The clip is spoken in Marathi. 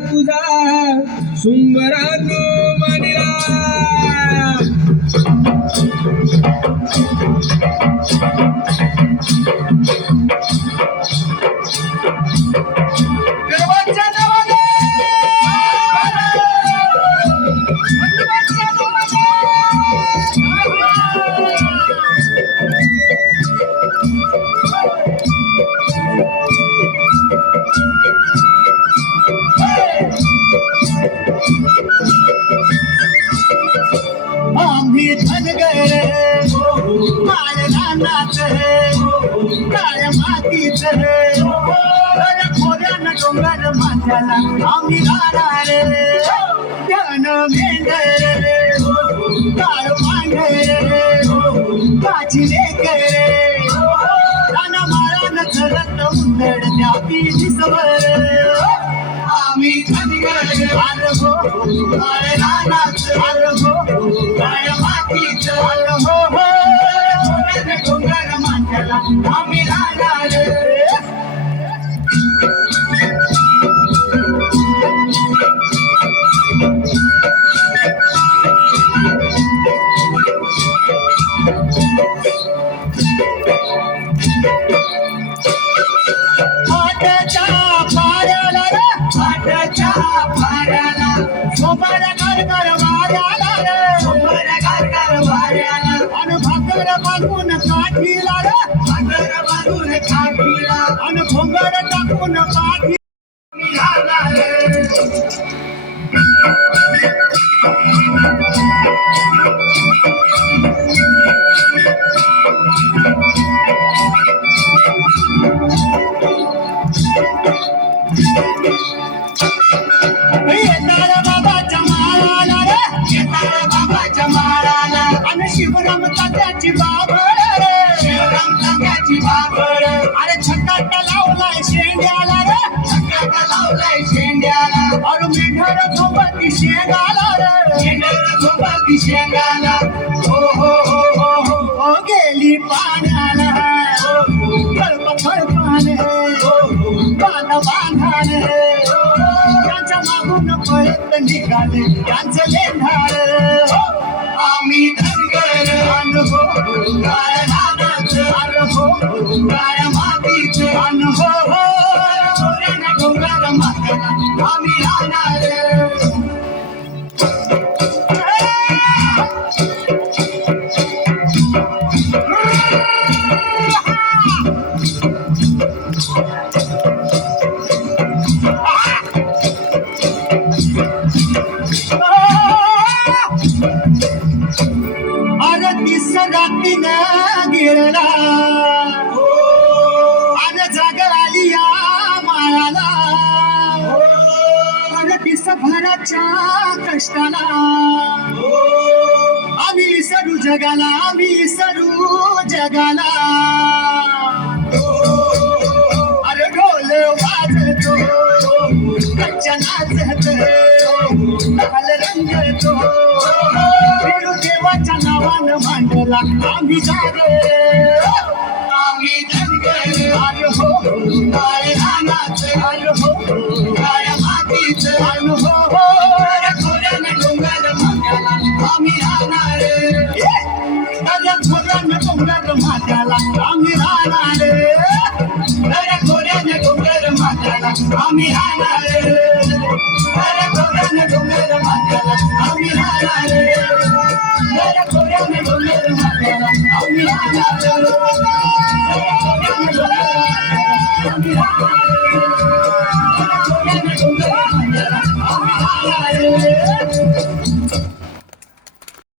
तुझा सुंदरानो मानिला आम्ही धनगर माळरानात काळ्या मातीत खोऱ्यानं डोंगर माथ्याला आम्ही राहणार त्यान मेंढर काळ पांढर काची लेकर राना माळानं चरत उंदड त्या पिढीसवर आम्ही धनगर आलो हो माळरानात आलो हो काळ्या मातीत आलो हो डोंगर माथ्याला आम्ही राहणार सोमवार घर वाऱ्याला रे सोमवार घर वाऱ्याला अन भाकर बांधून काठीला रे भाकर बांधून काठीला अन भोंगर टाकून काठी शिवराम तात्याची बाबळ रे शिवराम तात्याची बाबळ अरे छटाट लावलाय शेंड्याला रे छटाट लावलाय शेंड्याला अरे मेंढर झोपती शेंगाला रे मेंढर झोपती शेंगाला हो हो हो हो हो हो गेली पाण्याला खळप खळपाने बांध बांधाने त्यांच्या मागून पळत निघाले त्यांचं लेंढार आम्ही धनगर अनुभव काय नानाच अनुभव काय मातीच अनुभव सोन्याने डोंगर माथ्याला आम्ही राहणार रात्रीनं गिरला आणि जाग आली या माळाला आणि दिसभराच्या कष्टाला आम्ही विसरू जगाला आम्ही विसरू जगाला अरे ढोल वाजतो कच्च्या नाचतो ढाल रंगतो देवाच्या नावानं मांडला आम्ही जागे आम्ही धनगर आलो हो काय रानाच आलो हो काय मातीच आलो हो खोऱ्यानं डोंगर माथ्याला आम्ही राहणार खोऱ्यानं डोंगर माथ्याला आम्ही राहणार खोऱ्यानं डोंगर माथ्याला आम्ही राहणार खोऱ्यानं डोंगर माथ्याला आम्ही राहणार